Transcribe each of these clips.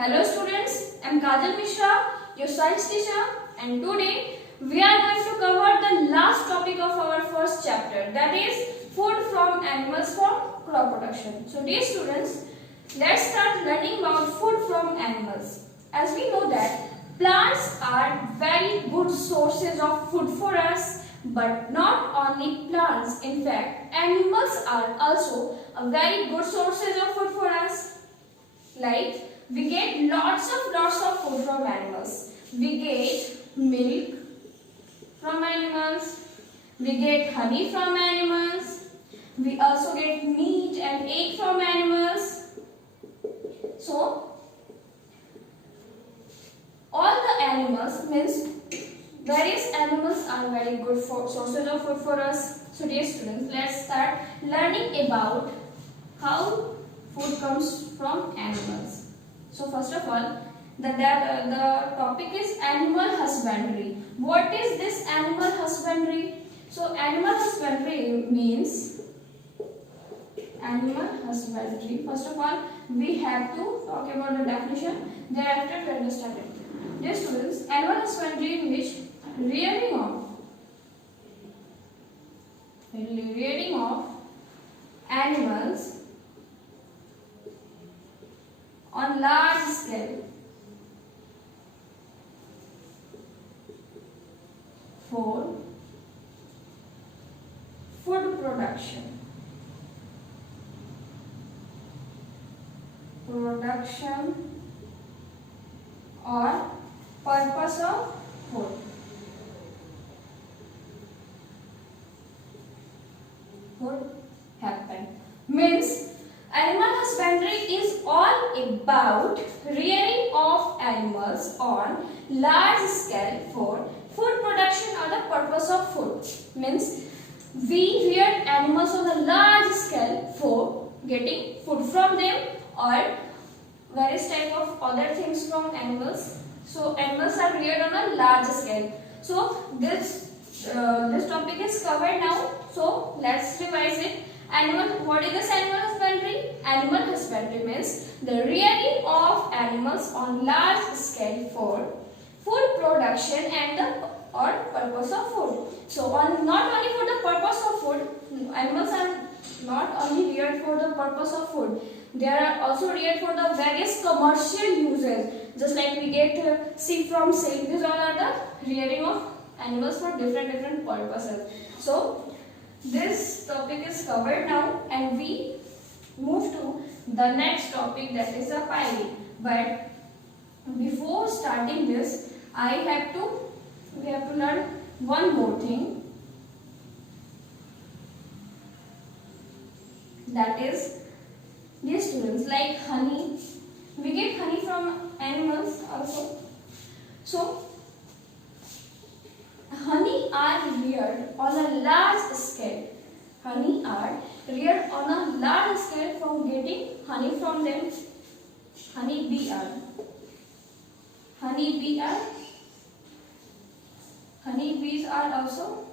Hello students, I am Kajal Mishra, your science teacher, and today we are going to cover the last topic of our first chapter, that is food from animals for crop production. So dear students, let's start learning about food from animals. As we know that plants are very good sources of food for us, but not only plants, in fact animals are also a very good sources of food for us. Like we get lots of food from animals. We get milk from animals. We get honey from animals. We also get meat and egg from animals. So all the animals means various animals are very good sources of food for us. So dear students, let's start learning about how food comes from animals. So first of all, the topic is animal husbandry. What is this animal husbandry? So animal husbandry means animal husbandry. First of all, we have to talk about the definition. Thereafter, to understand it. Dear students, animal husbandry in which rearing of animals on large scale for food production or purpose of food. Food happen means animal husbandry is all about rearing of animals on large scale for food production or the purpose of food. Means we rear animals on a large scale for getting food from them or various type of other things from animals. So animals are reared on a large scale. So this topic is covered now. So let's revise it. What is this animal husbandry? Animal husbandry means the rearing of animals on large scale for food production and the or purpose of food. So not only for the purpose of food, animals are not only reared for the purpose of food. They are also reared for the various commercial uses. Just like we get sheep from silk. These all are the rearing of animals for different purposes. So this topic is covered now and we move to the next topic, that is apiary. But before starting this, we have to learn one more thing, that is, dear students, like honey. We get honey from animals also. So honey are reared on a large scale. Honey are reared on a large scale for getting honey from them. Honeybees are also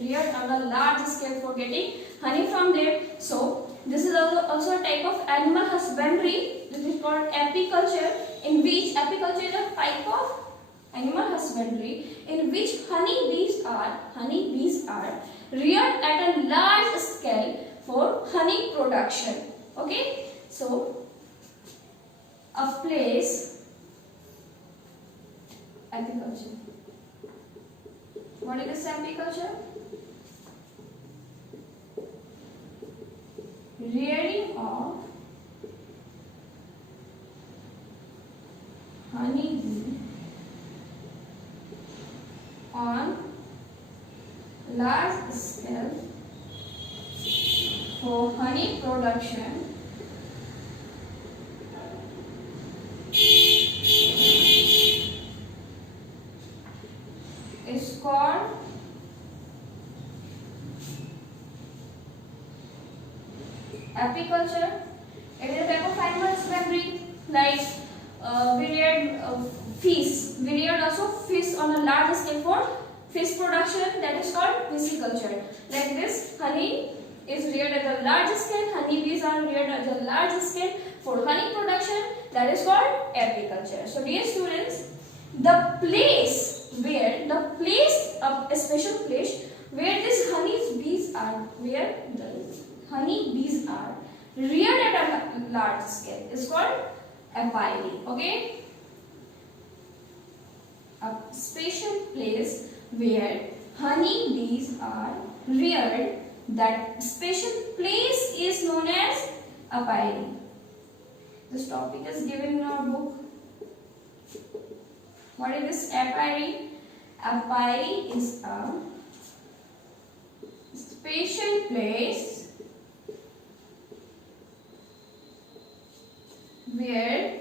reared on a large scale for getting honey from them. So this is also a type of animal husbandry. This is called apiculture, in which apiculture is a type of animal husbandry in which honeybees are reared at a large scale for honey production. Okay, so a place apiculture. What is this apiculture? Rearing of honeybee on large scale for honey production is called apiculture. It is a type of animal husbandry. Like we reared fish. We reared also fish on a large scale for fish production, that is called pisciculture. Like this, honey is reared at a large scale, honeybees are reared at a large scale for honey production, that is called agriculture. So dear students, the place where a special place where these honeybees are, where the honeybees are reared at a large scale is called apiary. Okay, a special place where honeybees are reared, that special place is known as apiary. This topic is given in our book. What is this apiary? Apiary is a special place where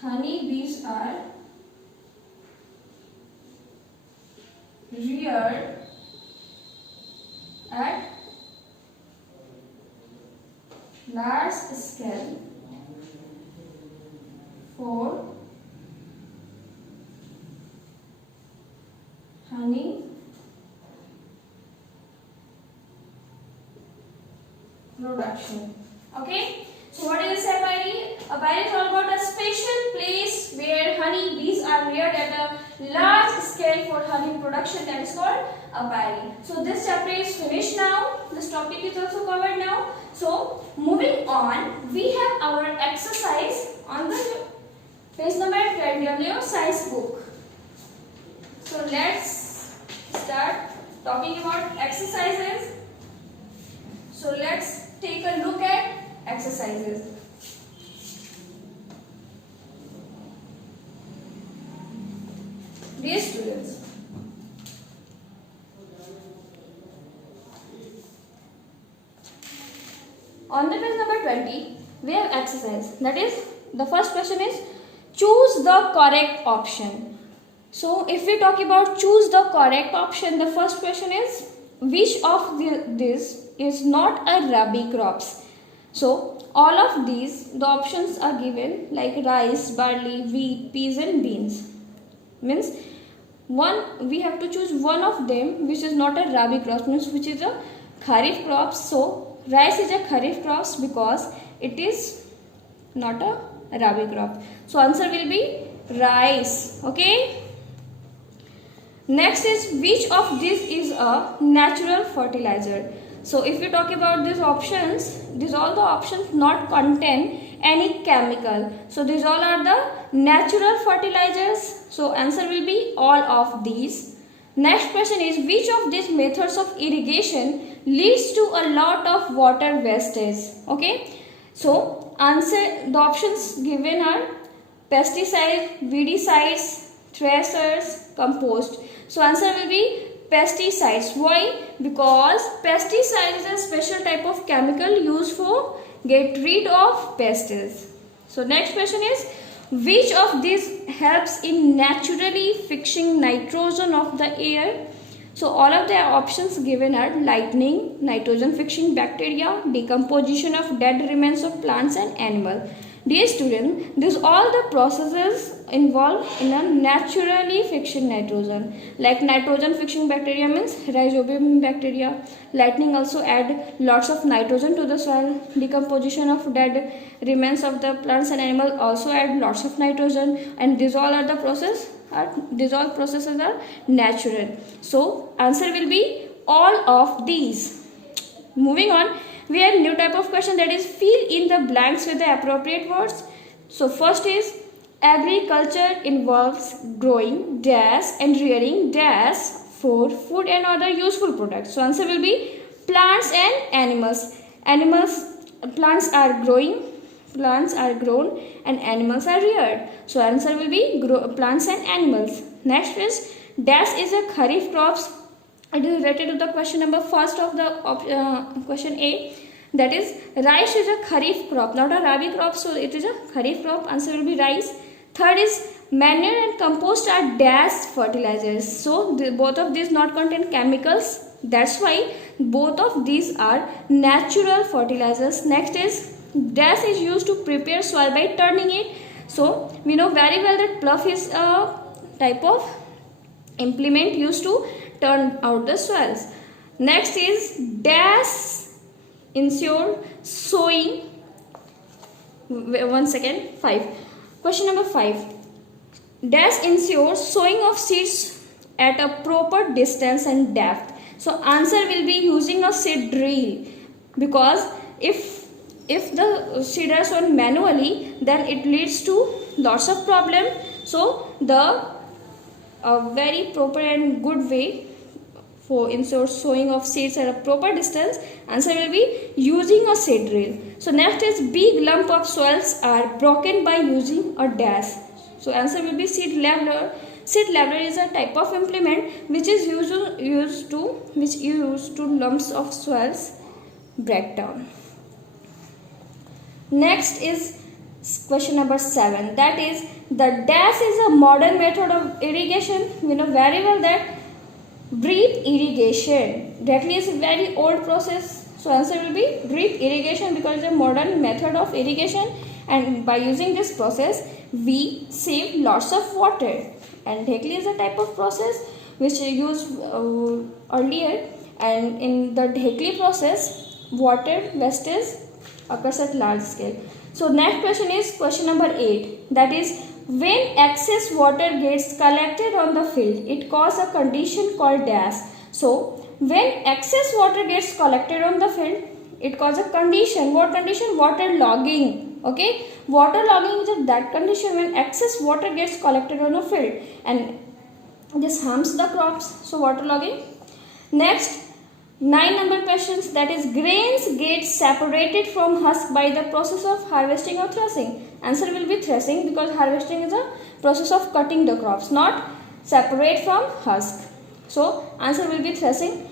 honeybees are reared at large scale for honey production. Okay, so what is apiary? Apiary is all about a special place where honey bees are reared at a large scale for honey production, that is called apiary. So this chapter is finished now. This topic is also covered now. So moving on, we have our exercise on the page number 20 of your science book. So let's start talking about exercises. So let's take a look at exercises. Dear students, on the page number 20, we have exercise. That is, the first question is choose the correct option. So if we talk about choose the correct option, the first question is which of this is not a rabi crops. So all of these, the options are given like rice, barley, wheat, peas and beans. Means we have to choose one of them which is not a rabi crops, means which is a kharif crops. So rice is a kharif crops because it is not a rabi crop. So answer will be rice. Okay. Next is which of this is a natural fertilizer. So if you talk about these options, these all the options not contain any chemical. So these all are the natural fertilizers. So answer will be all of these. Next question is which of these methods of irrigation leads to a lot of water wastage. Okay. So answer, the options given are pesticides, weedicides, threshers, compost. So answer will be pesticides. Why? Because pesticide is a special type of chemical used for get rid of pests. So next question is which of these helps in naturally fixing nitrogen of the air? So all of the options given are lightning, nitrogen fixing bacteria, decomposition of dead remains of plants and animal. Dear student, these all the processes involved in a naturally fixing nitrogen. Like nitrogen fixing bacteria means rhizobium bacteria. Lightning also add lots of nitrogen to the soil. Decomposition of dead remains of the plants and animals also add lots of nitrogen. And these all are the processes are natural. So answer will be all of these. Moving on, we have new type of question, that is fill in the blanks with the appropriate words. So first is agriculture involves growing dash and rearing dash for food and other useful products. So answer will be plants and animals. Plants are grown and animals are reared. So answer will be plants and animals. Next is dash is a kharif crops. It is related to the question number first of the question A. That is rice is a kharif crop, not a rabi crop. So it is a kharif crop. Answer will be rice. Third is manure and compost are dash fertilizers. So both of these not contain chemicals. That's why both of these are natural fertilizers. Next is dash is used to prepare soil by turning it. So we know very well that plough is a type of implement used to turn out the soils. Next is dash ensure sowing 1 second. 5. Question number 5. Dash ensures sowing of seeds at a proper distance and depth. So answer will be using a seed drill, because if the seed are sown manually, then it leads to lots of problem. So the very proper and good way for ensure sowing of seeds at a proper distance, answer will be using a seed drill. So next is big lump of soils are broken by using a dash. So answer will be seed leveler. Seed leveler is a type of implement which is used to lumps of soils break down. Next is question number 7. That is, the dash is a modern method of irrigation. We know very well that drip irrigation directly is a very old process. So answer will be drip irrigation, because it's a modern method of irrigation, and by using this process we save lots of water. And Dhekli is a type of process which we used earlier, and in the Dhekli process water wastage occurs at large scale. So next question is question number 8. That is, when excess water gets collected on the field, it causes a condition called dash. So when excess water gets collected on the field, it causes a condition. What condition? Water logging. Okay, water logging is that condition when excess water gets collected on a field and this harms the crops. So water logging. Next, 9 number questions, that is, grains get separated from husk by the process of harvesting or threshing. Answer will be threshing, because harvesting is a process of cutting the crops, not separate from husk. So answer will be threshing.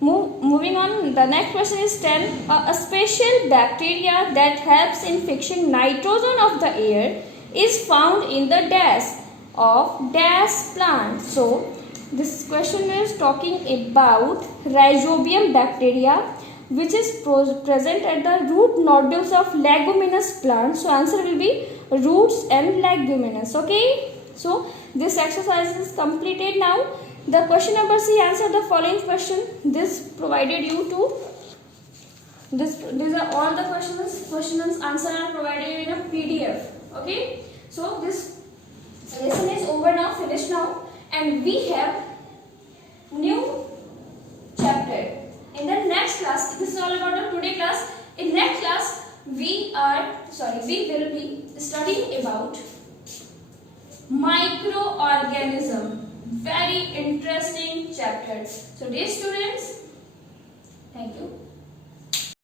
Moving on, the next question is 10. A special bacteria that helps in fixing nitrogen of the air is found in the dash of dash plant. So this question is talking about rhizobium bacteria, which is present at the root nodules of leguminous plants. So answer will be roots and leguminous. Okay, so this exercise is completed now. The question number C, answer the following question. This provided you to these are all the questions answer are provided in a PDF. Okay, so this lesson is over now, finished now, and we have new chapter. In the next class, this is all about the today class. In next class, we will be studying about microorganism. Very interesting chapter. So dear students, thank you.